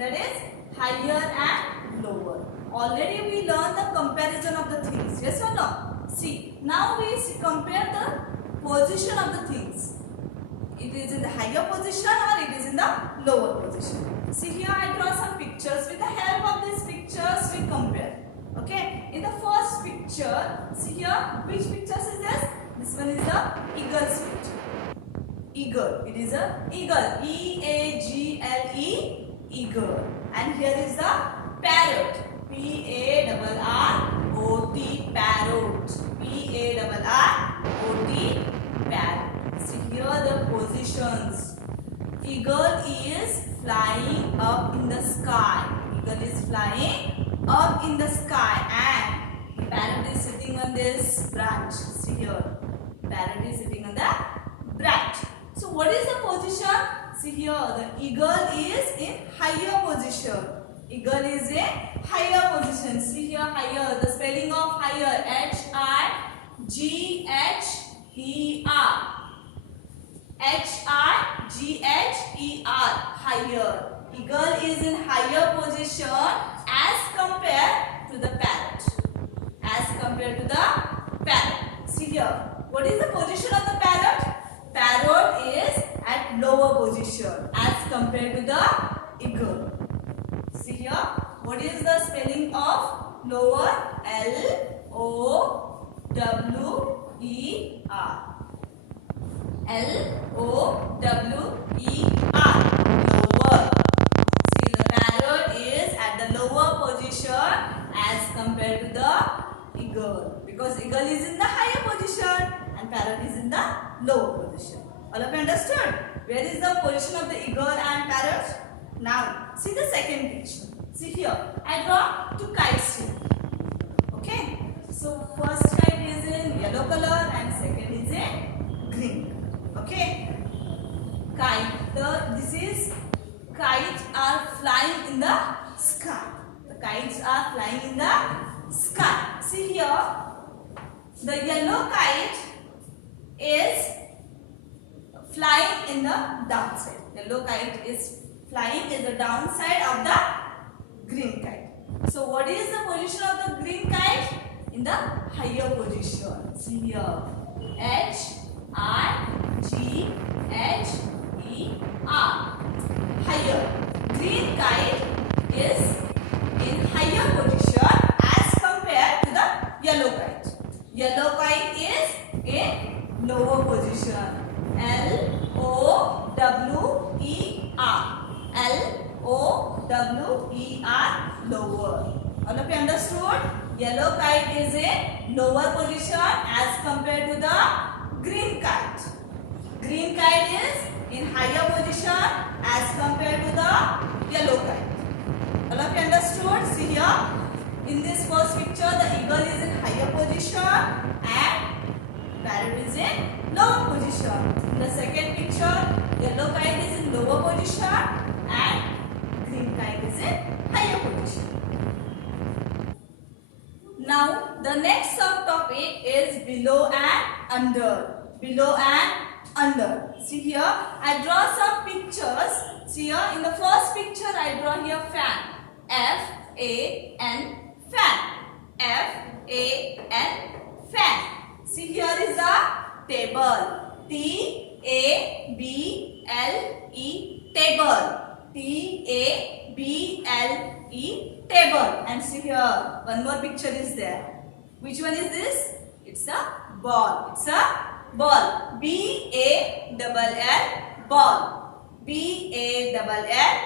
that is higher and lower. Already we learned the comparison of the things, yes or no? See, now we compare the position of the things. It is in the higher position or it is in the lower position. See, here I draw some pictures. With the help of these pictures we compare. Okay, in the first picture, see here, which pictures is this? This one is the eagle's picture. Eagle, it is a eagle, E-A-G-L-E, eagle. And here is the parrot, P-A-R-R-O-T, parrot, P-A-R-R-O-T, parrot. See here the positions. Eagle is flying up in the sky. Eagle is flying up in the sky, and parrot is sitting on this branch. See here, parrot is sitting on the branch. So what is the position? See here, the eagle is in higher position. Eagle is in higher position. See here, higher. The spelling of higher, H-I-G-H-E-R. H-I-G-H-E-R, higher. Eagle is in higher position as compared to the parrot. As compared to the parrot. See here, what is the position of the parrot? Parrot is at lower position as compared to the eagle. See here, what is the spelling of lower? L-O-W-E-R. L-O-W-E-R, lower. See, the parrot is at the lower position as compared to the eagle, because eagle is in the higher position and parrot is in the lower position. All of you understood? Where is the position of the eagle and parrot? Now, see the second picture. See here, I draw two kites here. Okay? So, first kite is in yellow color and second is in green. Okay? Kite. Kites are flying in the sky. The kites are flying in the sky. See here, the yellow kite is flying in the downside. Yellow kite is flying in the downside of the green kite. So what is the position of the green kite? In the higher position. See here, H-I-G-H-E-R. Higher. Green kite is in higher position as compared to the yellow kite. Yellow kite is in lower position. L-O-W-E-R. L-O-W-E-R, lower. All of you understood? Yellow kite is in lower position as compared to the green kite. Green kite is in higher position as compared to the yellow kite. All of you understood? See here, in this first picture, the eagle is in higher position and parrot is in lower position. In the second picture, yellow kite is in lower position and green kite is in higher position. Now, the next subtopic is below and under. Below and under. See here, I draw some pictures. See here, in the first picture, I draw here fan. F-A-N, fan. F-A-N, fan. See here is a table. T-A-B-L-E, table. T-A-B-L-E, table. And see here, one more picture is there. Which one is this? It's a ball. It's a ball. B-A-L-L, ball. B-A-L-L,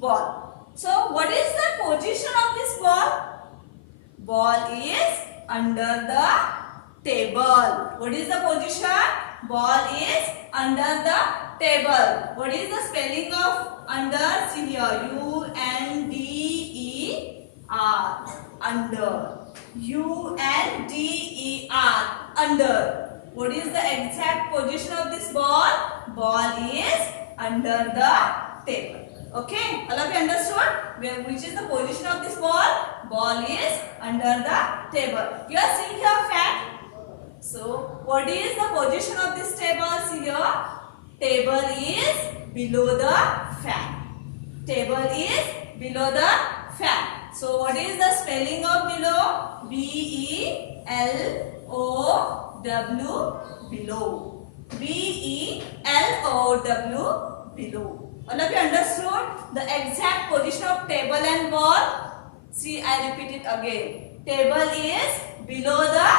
ball. So, what is the position of this ball? Ball is under the table. What is the position? Ball is under the table. What is the spelling of under? See here, U-N-D-E-R, under. U-N-D-E-R, under. What is the exact position of this ball? Ball is under the table. Okay, all of you understood? Which is the position of this ball? Ball is under the table. You are seeing here fan. So, what is the position of this table? See here, table is below the fan. Table is below the fan. So what is the spelling of below? B-E-L-O-W, below. B-E-L-O-W, below. All of you understood the exact position of table and ball? See, I repeat it again. Table is below the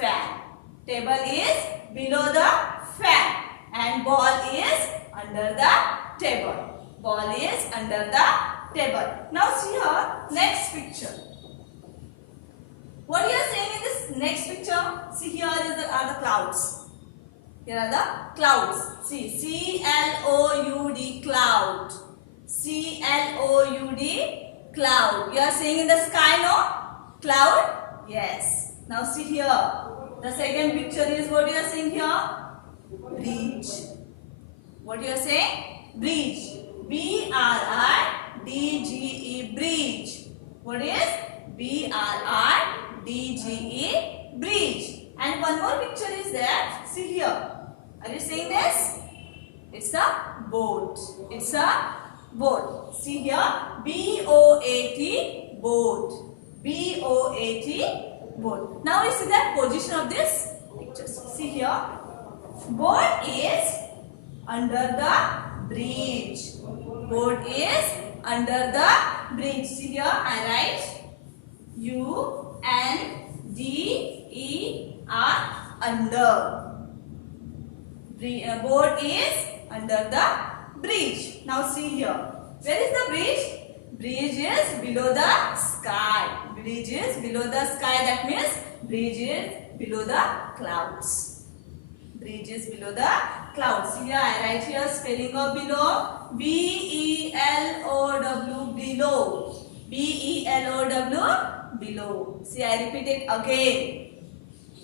fan. Table is below the fan. And ball is under the table. Ball is under the table. Now see here, next picture. What you are saying in this next picture? See, here are the clouds. Here are the clouds. See, C-L-O-U-D, cloud. C-L-O-U-D, cloud. You are saying in the sky, no? Cloud? Yes. Now see here. The second picture is what you are saying here? Bridge. What you are saying? Bridge. B-R-I-D-G-E, bridge. What is? B-R-I-D-G-E, bridge. And one more picture is there. See here. Are you seeing this? It's a boat. It's a boat. See here. B-O-A-T, boat. B-O-A-T, boat. Now we see the position of this pictures. See here. Boat is under the bridge. Boat is under the bridge. See here. I write U-N-D-E-R, under. Boat is under the bridge. Now see here. Where is the bridge? Bridge is below the sky. Bridge is below the sky. That means bridge is below the clouds. Bridge is below the clouds. See here, I write here spelling of below. B-E-L-O-W, below. B-E-L-O-W, below. See, I repeat it again.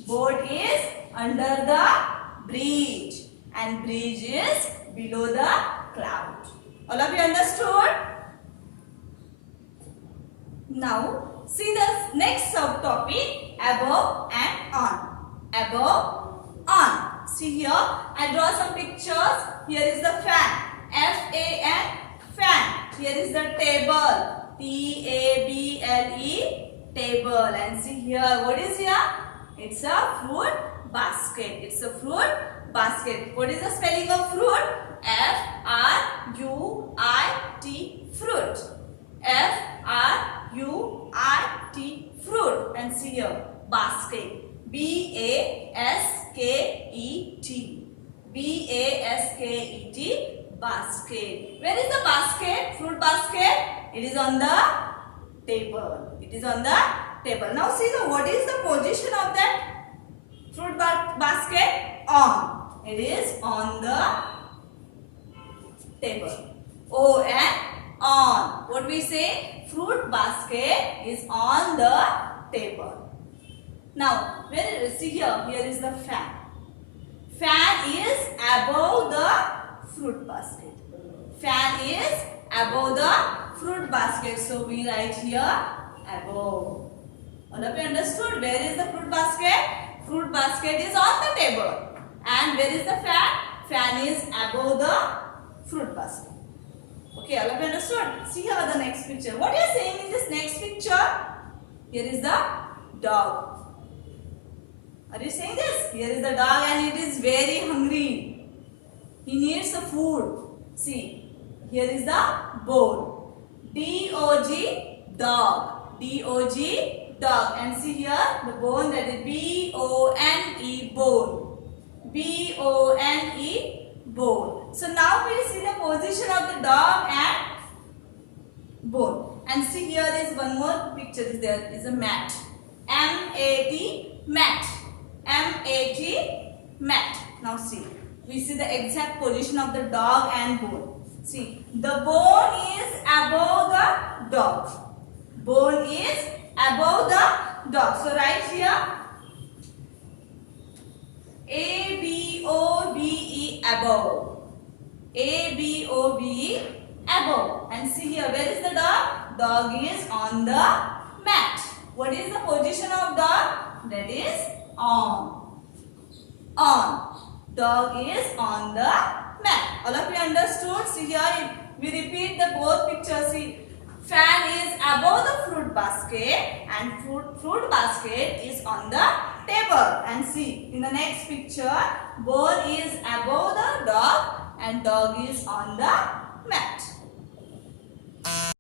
Boat is under the bridge. And bridge is below the cloud. All of you understood? Now, see the next subtopic, above and on. Above, on. See here, I draw some pictures. Here is the fan. F-A-N, fan. Here is the table. T-A-B-L-E, table. And see here, what is here? It's a fruit basket. It's a fruit basket. What is the spelling of fruit? F-R-U-I-T, fruit. F-R-U-I-T, fruit. And see here, basket. B-A-S-K-E-T. B-A-S-K-E-T, basket. Where is the basket? Fruit basket? It is on the table. It is on the table. Now see what is the position of that fruit basket? On. It is on the table. O-N, on. What we say? Fruit basket is on the table. Now, see here, here is the fan. Fan is above the fruit basket. Fan is above the fruit basket. So, we write here above. All of you understood? Where is the fruit basket? Fruit basket is on the table. And where is the fan? Fan is above the fruit basket. Okay, all of you understood? See here the next picture. What you are saying in this next picture? Here is the dog. Are you saying this? Here is the dog and it is very hungry. He needs the food. See, here is the bone. D-O-G, dog. D-O-G, dog. And see here the bone, that is B-O-N-E, bone. B-O-N-E, bone. So now we see the position of the dog and bone. And see here is one more picture is there. Is a mat. M-A-T, mat. M-A-T, mat. Now see. We see the exact position of the dog and bone. See. The bone is above the dog. Bone is above the dog. So right here. A-B-O-V-E, above. A-B-O-V-E, above. And see here, where is the dog? Dog is on the mat. What is the position of dog? That is on. On. Dog is on the mat. All of you understood? See here, we repeat the both pictures. See, fan above the fruit basket and fruit basket is on the table. And see, in the next picture, ball is above the dog and dog is on the mat.